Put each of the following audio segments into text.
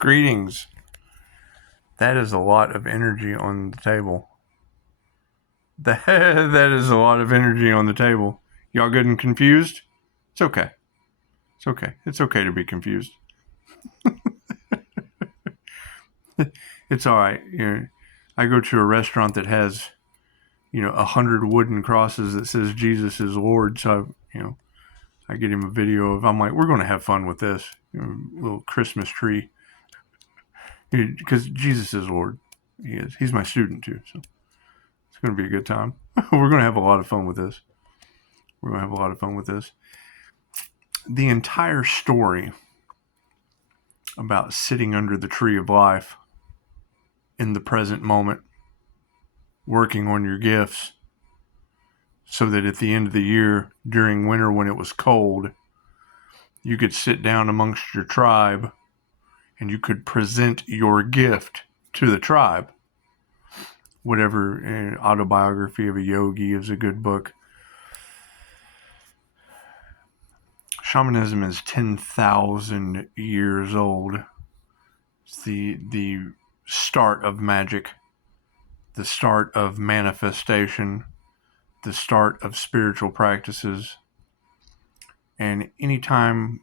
Greetings. That is a lot of energy on the table. That is a lot of energy on the table. Y'all good and confused? It's okay. It's okay. It's okay to be confused. It's all right. I go to a restaurant that has, 100 wooden crosses that says Jesus is Lord. So, I get him a video of. I'm like, we're going to have fun with this little Christmas tree, because Jesus is Lord. He is. He's my student too. So it's going to be a good time. We're going to have a lot of fun with this. The entire story about sitting under the tree of life in the present moment, working on your gifts, so that at the end of the year, during winter when it was cold, you could sit down amongst your tribe and you could present your gift to the tribe. Whatever, Autobiography of a Yogi is a good book. Shamanism is 10,000 years old. It's the start of magic, the start of manifestation, the start of spiritual practices. And anytime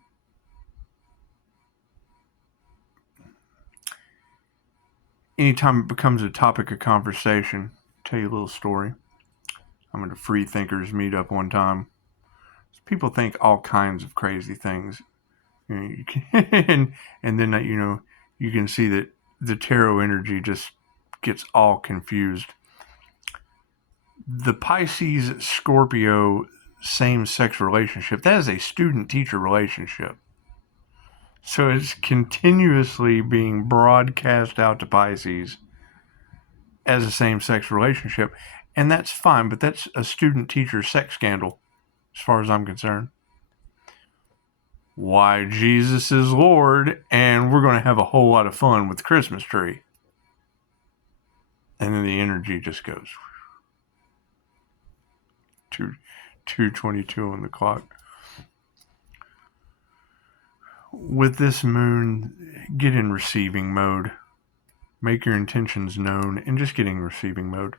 it becomes a topic of conversation, I'll tell you a little story. I'm at a free thinkers meetup one time. People think all kinds of crazy things. And then you can see that the tarot energy just gets all confused. The Pisces Scorpio same-sex relationship, that is a student-teacher relationship. So it's continuously being broadcast out to Pisces as a same-sex relationship. And that's fine, but that's a student-teacher sex scandal, as far as I'm concerned. Why Jesus is Lord, and we're going to have a whole lot of fun with the Christmas tree. And then the energy just goes 2:22 on the clock. With this moon, get in receiving mode. Make your intentions known and just get in receiving mode.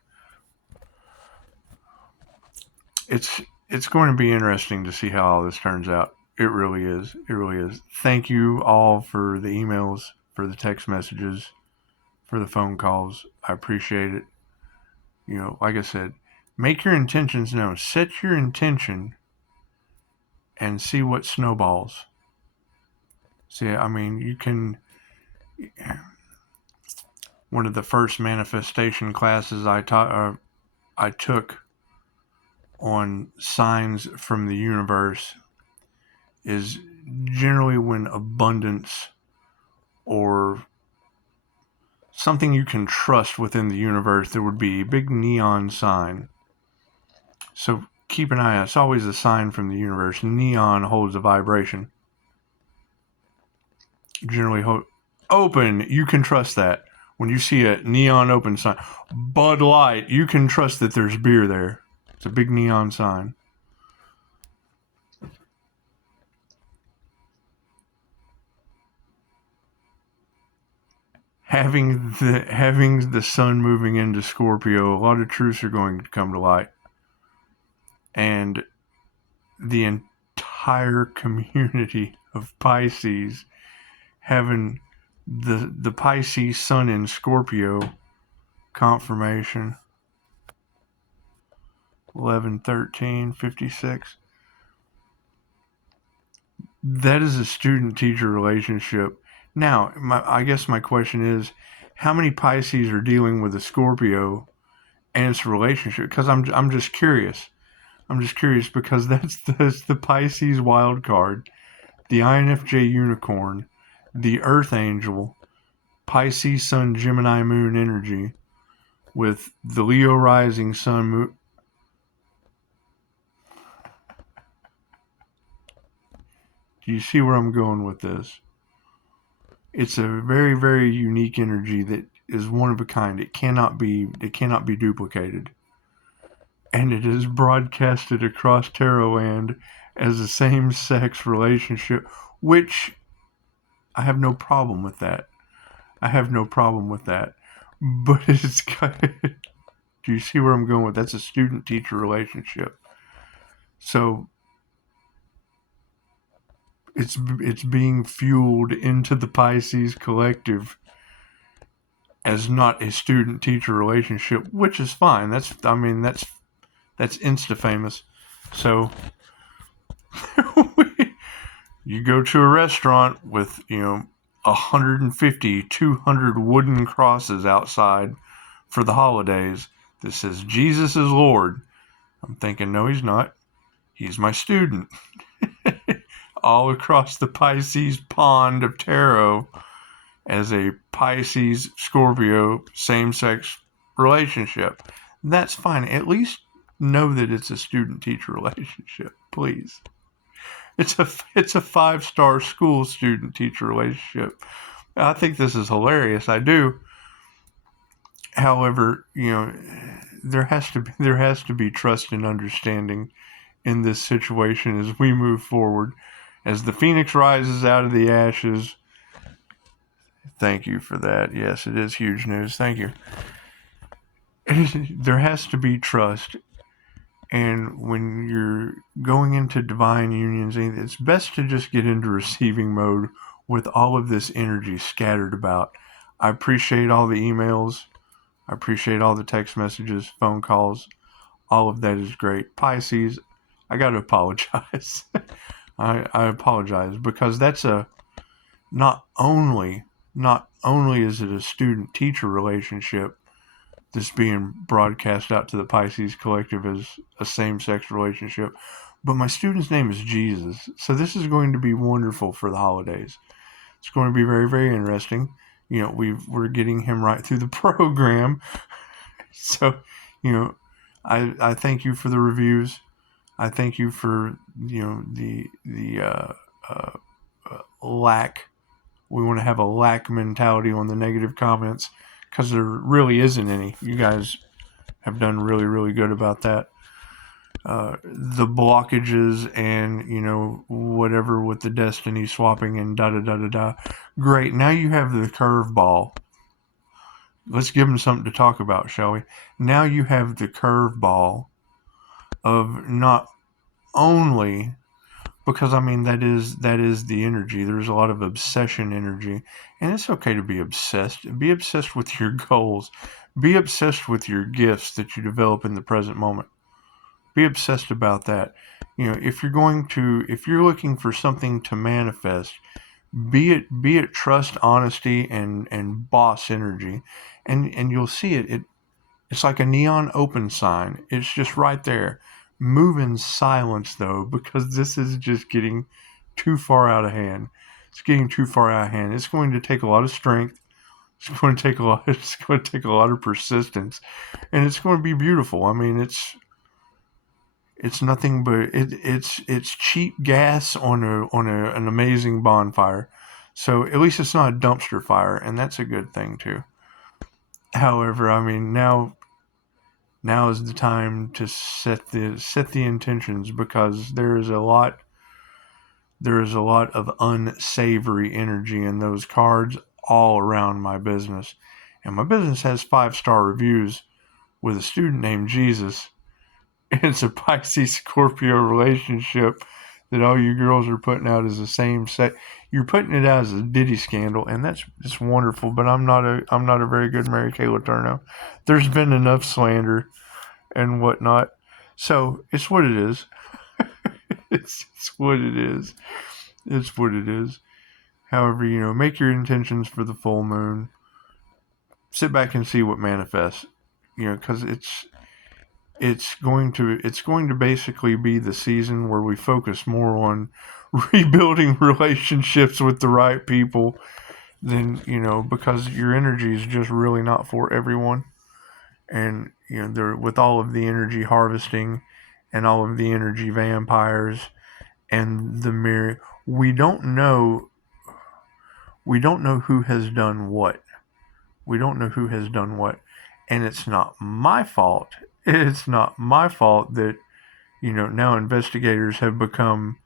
It's going to be interesting to see how all this turns out. It really is. It really is. Thank you all for the emails, for the text messages, for the phone calls. I appreciate it. Like I said, make your intentions known. Set your intention and see what snowballs. See, you can... One of the first manifestation classes I took on signs from the universe is generally when abundance or something you can trust within the universe, there would be a big neon sign. So keep an eye out. It's always a sign from the universe. Neon holds a vibration. Generally open, you can trust that. When you see a neon open sign, Bud Light, you can trust that there's beer there. It's a big neon sign. Having the sun moving into Scorpio, a lot of truths are going to come to light. And the entire community of Pisces having the Pisces sun in Scorpio confirmation 11/13/56. That is a student-teacher relationship. Now, I guess my question is, how many Pisces are dealing with a Scorpio and its relationship? Because I'm just curious. I'm just curious because that's the Pisces wild card, the INFJ unicorn, the Earth Angel, Pisces Sun Gemini Moon energy, with the Leo rising Sun Moon. Do you see where I'm going with this? It's a very, very unique energy that is one of a kind. It cannot be duplicated. And it is broadcasted across Tarot land as a same-sex relationship, which I have no problem with that. I have no problem with that. But it's kind of, do you see where I'm going with? That's a student-teacher relationship. So it's being fueled into the Pisces collective as not a student-teacher relationship, which is fine. That's insta famous. So you go to a restaurant with 150, 200 wooden crosses outside for the holidays that says Jesus is Lord. I'm thinking, no, he's not. He's my student. All across the Pisces pond of tarot as a Pisces Scorpio same-sex relationship. That's fine. At least know that it's a student-teacher relationship, please. It's a 5-star school student-teacher relationship. I think this is hilarious. I do. However, there has to be trust and understanding in this situation as we move forward. As the phoenix rises out of the ashes. Thank you for that. Yes, it is huge news. Thank you. There has to be trust. And when you're going into divine unions, it's best to just get into receiving mode with all of this energy scattered about. I appreciate all the emails. I appreciate all the text messages, phone calls. All of that is great. Pisces, I got to apologize. I apologize because that's not only is it a student-teacher relationship that's being broadcast out to the Pisces collective as a same-sex relationship, but my student's name is Jesus. So this is going to be wonderful for the holidays. It's going to be very, very interesting. We're getting him right through the program. So, I thank you for the reviews. I thank you for the lack. We want to have a lack mentality on the negative comments because there really isn't any. You guys have done really, really good about that. The blockages and whatever with the destiny swapping and da da da da da. Great. Now you have the curveball. Let's give them something to talk about, shall we? Now you have the curveball of not only, because that is the energy. There's a lot of obsession energy, and it's okay to be obsessed. Be obsessed with your goals. Be obsessed with your gifts that you develop in the present moment. Be obsessed about that. If you're looking for something to manifest, be it trust, honesty, and boss energy, and you'll see it. It's like a neon open sign. It's just right there. Move in silence, though, because this is just getting too far out of hand. It's getting too far out of hand. It's going to take a lot of strength. It's going to take a lot. It's going to take a lot of persistence, and it's going to be beautiful. It's nothing but it's cheap gas on an amazing bonfire. So at least it's not a dumpster fire, and that's a good thing too. However, now is the time to set the intentions, because there is a lot of unsavory energy in those cards all around my business. And my business has 5-star reviews with a student named Jesus. It's a Pisces Scorpio relationship that all you girls are putting out as the same sex. You're putting it out as a Diddy scandal, and that's just wonderful. But I'm not a very good Mary Kay Letourneau. There's been enough slander and whatnot, so it's what it is. it's what it is. It's what it is. However, make your intentions for the full moon. Sit back and see what manifests. Because it's going to basically be the season where we focus more on rebuilding relationships with the right people than, because your energy is just really not for everyone. And there, with all of the energy harvesting and all of the energy vampires and the mirror, we don't know who has done what. We don't know who has done what. And it's not my fault. It's not my fault that, now investigators have become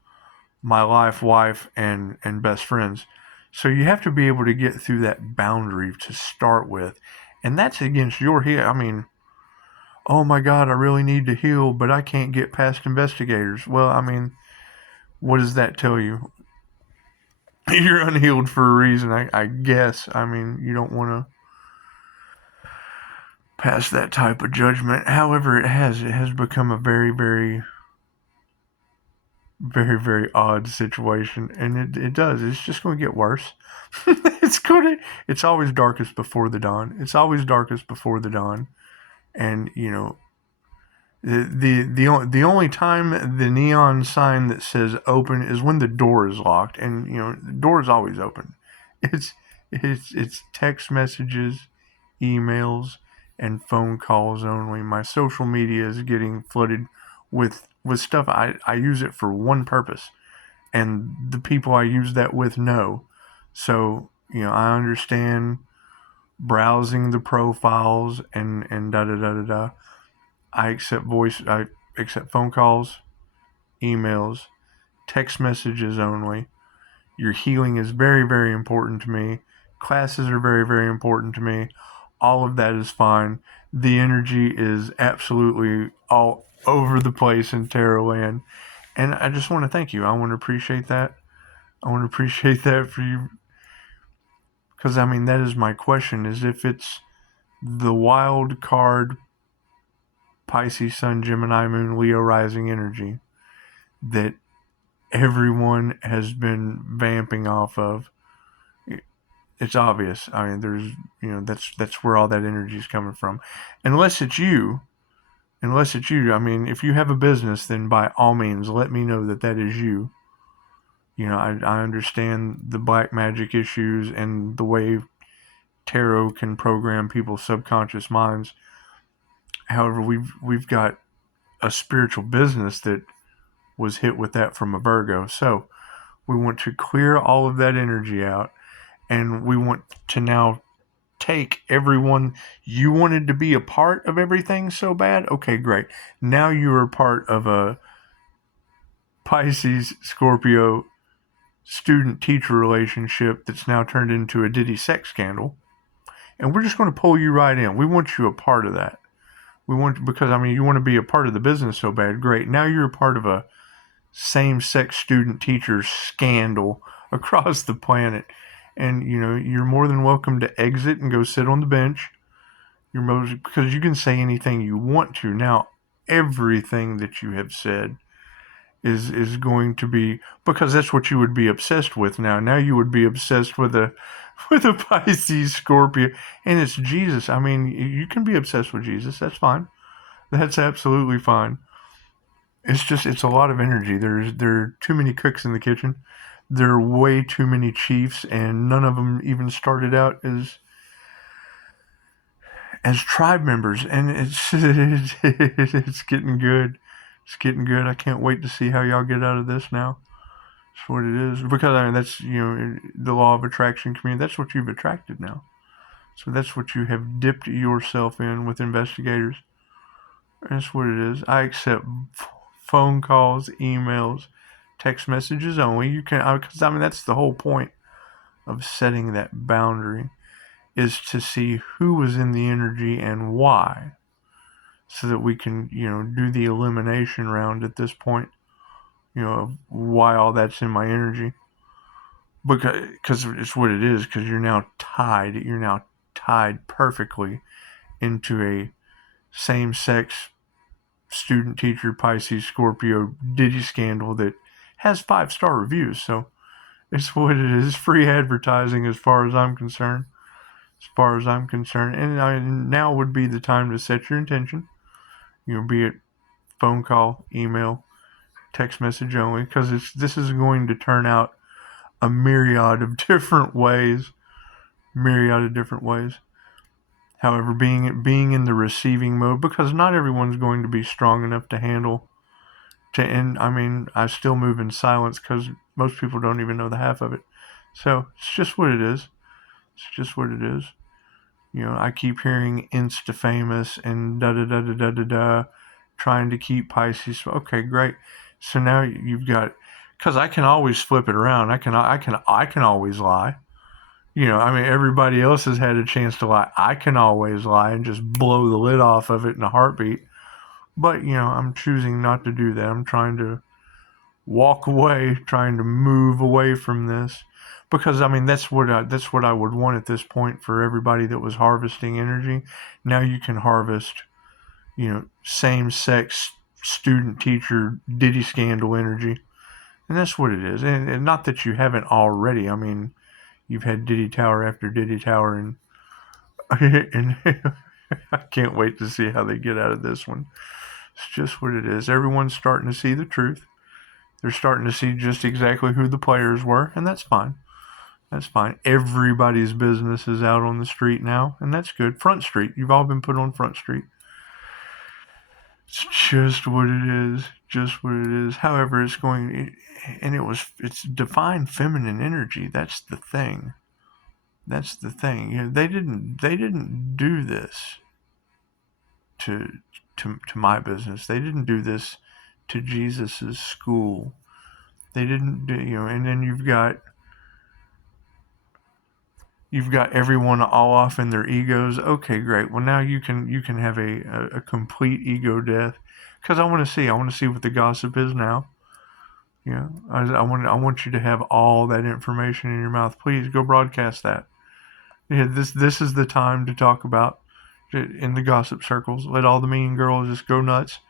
my life, wife, and best friends. So you have to be able to get through that boundary to start with. And that's against your heal. I mean, oh my God, I really need to heal, but I can't get past investigators. Well, I mean, what does that tell you? You're unhealed for a reason, I guess. I mean, you don't want to pass that type of judgment. However, it has become a very odd situation, and it does. It's just going to get worse. It's always darkest before the dawn. It's always darkest before the dawn, and the only time the neon sign that says open is when the door is locked, and the door is always open. It's it's text messages, emails, and phone calls only. My social media is getting flooded with stuff. I use it for one purpose, and the people I use that with know. So I understand browsing the profiles and da da da da da. I accept phone calls, emails, text messages only. Your healing is very important to me. Classes are very important to me. All of that is fine. The energy is absolutely all over the place in Tarot land. And I just want to thank you. I want to appreciate that. I want to appreciate that for you. Because, I mean, that is my question, is if it's the wild card Pisces, Sun, Gemini, Moon, Leo, Rising energy that everyone has been vamping off of. It's obvious. I mean, there's, that's where all that energy is coming from. Unless it's you, I mean, if you have a business, then by all means, let me know that is you. I understand the black magic issues and the way tarot can program people's subconscious minds. However, we've got a spiritual business that was hit with that from a Virgo. So we want to clear all of that energy out, and we want to now take everyone. You wanted to be a part of everything so bad? Okay, great. Now you are part of a Pisces Scorpio student-teacher relationship that's now turned into a Diddy sex scandal. And we're just going to pull you right in. We want you a part of that. Because, I mean, you want to be a part of the business so bad. Great. Now you're a part of a same-sex student-teacher scandal across the planet. And, you're more than welcome to exit and go sit on the bench. Because you can say anything you want to. Now, everything that you have said is going to be, because that's what you would be obsessed with now. Now you would be obsessed with a Pisces Scorpio, and it's Jesus. I mean, you can be obsessed with Jesus. That's fine. That's absolutely fine. It's a lot of energy. There are too many cooks in the kitchen. There are way too many chiefs, and none of them even started out as tribe members, and it's getting good. It's getting good. I can't wait to see how y'all get out of this now. That's what it is. Because, I mean, that's, the law of attraction community. That's what you've attracted now. So that's what you have dipped yourself in with investigators. That's what it is. I accept phone calls, emails, text messages only. You can, because, I mean, that's the whole point of setting that boundary, is to see who was in the energy and why, so that we can, do the elimination round at this point, of why all that's in my energy. Because it's what it is, because you're now tied perfectly into a same-sex student-teacher Pisces Scorpio Diddy scandal that has 5-star reviews. So it's what it is. Free advertising as far as I'm concerned. And now would be the time to set your intention. Be it phone call, email, text message only, because this is going to turn out a myriad of different ways. However, being in the receiving mode, because not everyone's going to be strong enough to handle. And I mean, I still move in silence because most people don't even know the half of it. So it's just what it is. I keep hearing insta famous and da da da da da da da, trying to keep Pisces. Okay, great. So now you've got, because I can always flip it around. I can always lie. I mean, everybody else has had a chance to lie. I can always lie and just blow the lid off of it in a heartbeat. But, I'm choosing not to do that. I'm trying to walk away, trying to move away from this. Because I mean that's what I would want at this point for everybody that was harvesting energy. Now you can harvest, same sex student teacher Diddy scandal energy. And that's what it is. And not that you haven't already. I mean, you've had Diddy Tower after Diddy Tower, and and I can't wait to see how they get out of this one. It's just what it is. Everyone's starting to see the truth. They're starting to see just exactly who the players were, and that's fine. That's fine. Everybody's business is out on the street now, and that's good. Front Street. You've all been put on Front Street. It's just what it is. Just what it is. However, it's divine feminine energy. That's the thing. That's the thing. They didn't do this to to my business. They didn't do this to Jesus's school. They didn't do, and then you've got everyone all off in their egos. Okay, great. Well, now you can have a complete ego death, because I want to see what the gossip is now. I want you to have all that information in your mouth. Please go broadcast that. Yeah, this is the time to talk about it in the gossip circles. Let all the mean girls just go nuts.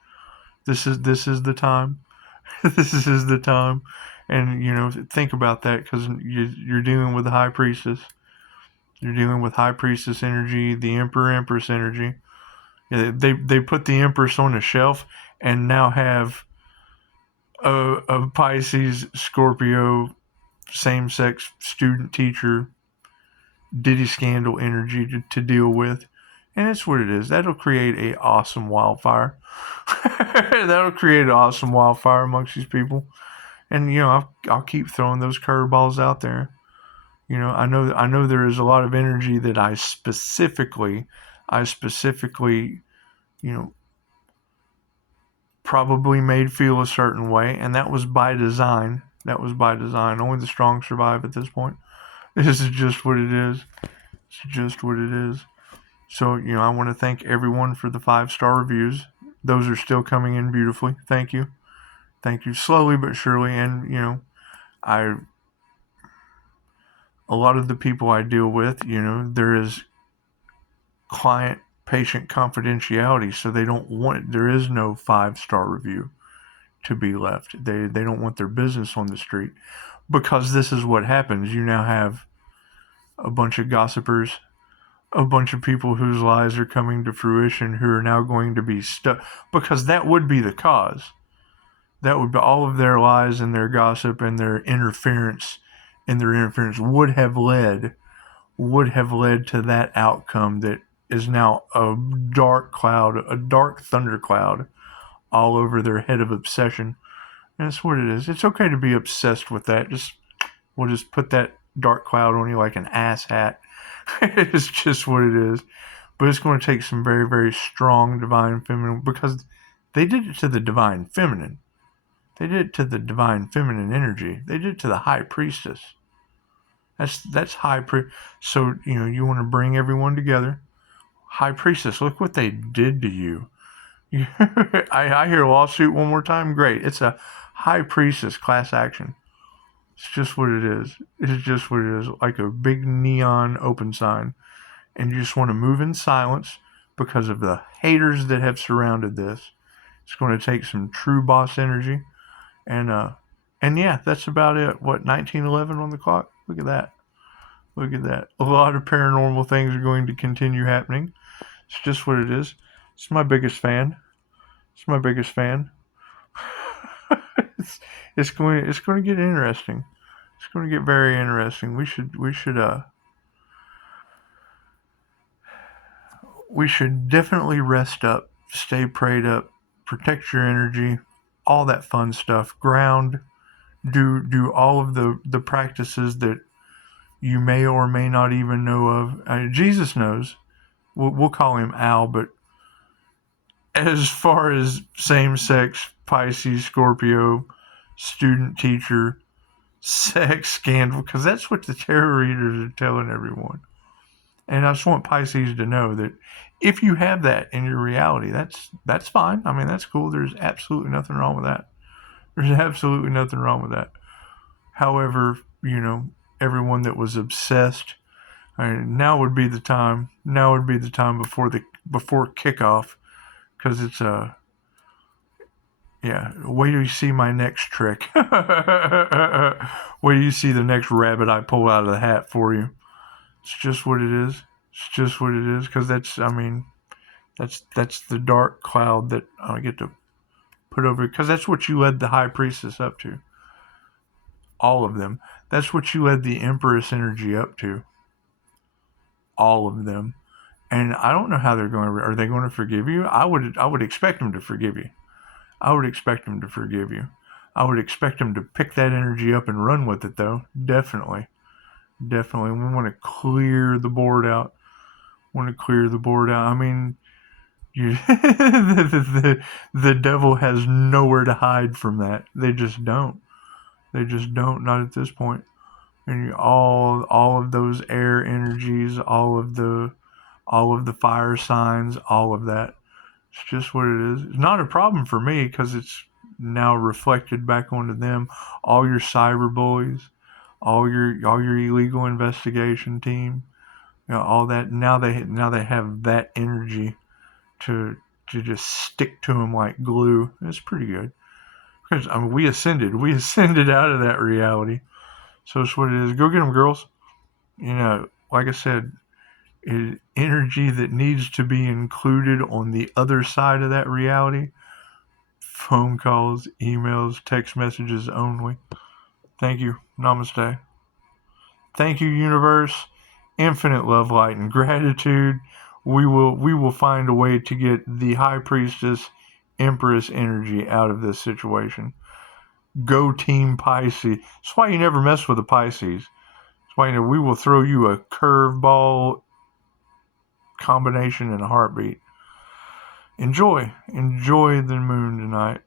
This is the time. This is the time. And think about that, because you're dealing with the high priestess. You're dealing with high priestess energy, the emperor empress energy. Yeah, they put the empress on a shelf and now have a Pisces Scorpio same sex student teacher Diddy scandal energy to deal with. And it's what it is. That'll create a awesome wildfire. That'll create an awesome wildfire amongst these people. And I'll keep throwing those curveballs out there. I know there is a lot of energy that I specifically, you know, probably made feel a certain way, and that was by design. That was by design. Only the strong survive at this point. This is just what it is. It's just what it is. So, I want to thank everyone for the 5-star reviews. Those are still coming in beautifully. Thank you. Thank you. Slowly but surely. And, I a lot of the people I deal with, there is client patient confidentiality, so there is no 5-star review to be left. They don't want their business on the street, because this is what happens. You now have a bunch of gossipers, a bunch of people whose lies are coming to fruition, who are now going to be stuck, because that would be the cause. That would be all of their lies and their gossip and their interference would have led to that outcome that is now a dark cloud, a dark thundercloud all over their head of obsession. And that's what it is. It's okay to be obsessed with that. We'll just put that dark cloud on you like an ass hat. It's just what it is. But it's going to take some very, very strong divine feminine, because they did it to the divine feminine. They did it to the divine feminine energy. They did it to the high priestess. That's high priest. So, you want to bring everyone together. High priestess, look what they did to you. I hear lawsuit one more time. Great. It's a high priestess class action. It's just what it is. It's just what it is. Like a big neon open sign. And you just want to move in silence because of the haters that have surrounded this. It's going to take some true boss energy. And yeah, that's about it. What, 1911 on the clock? Look at that. Look at that. A lot of paranormal things are going to continue happening. It's just what it is. It's my biggest fan. It's my biggest fan. it's going to get interesting. It's going to get very interesting. We should definitely rest up, stay prayed up, protect your energy, all that fun stuff. Ground, do all of the practices that you may or may not even know of. Jesus knows. We'll call him Al, but as far as same-sex Pisces Scorpio student teacher sex scandal, because that's what the tarot readers are telling everyone. And I just want Pisces to know that if you have that in your reality, that's fine. I mean, that's cool. There's absolutely nothing wrong with that. There's absolutely nothing wrong with that. However, everyone that was obsessed, now would be the time. Now would be the time before kickoff, because it's wait till you see my next trick. Wait till you see the next rabbit I pull out of the hat for you. It's just what it is. It's just what it is. Because that's the dark cloud that I get to put over. Because that's what you led the High Priestess up to. All of them. That's what you led the Empress energy up to. All of them. And I don't know how they're going to. Are they going to forgive you? I would expect them to forgive you. I would expect them to forgive you. I would expect them to pick that energy up and run with it, though. Definitely. Definitely. We want to clear the board out. I mean, the devil has nowhere to hide from that. They just don't. Not at this point. And all of those air energies, all of the fire signs, all of that. It's just what it is. It's not a problem for me because it's now reflected back onto them. All your cyber bullies, all your illegal investigation team, all that. Now they have that energy to just stick to them like glue. It's pretty good because we ascended out of that reality. So it's what it is. Go get them, girls. Like I said, energy that needs to be included on the other side of that reality. Phone calls, emails, text messages only. Thank you. Namaste. Thank you, universe. Infinite love, light, and gratitude. We will find a way to get the High Priestess Empress energy out of this situation. Go Team Pisces. That's why you never mess with the Pisces. That's why we will throw you a curveball combination in a heartbeat. Enjoy the moon tonight.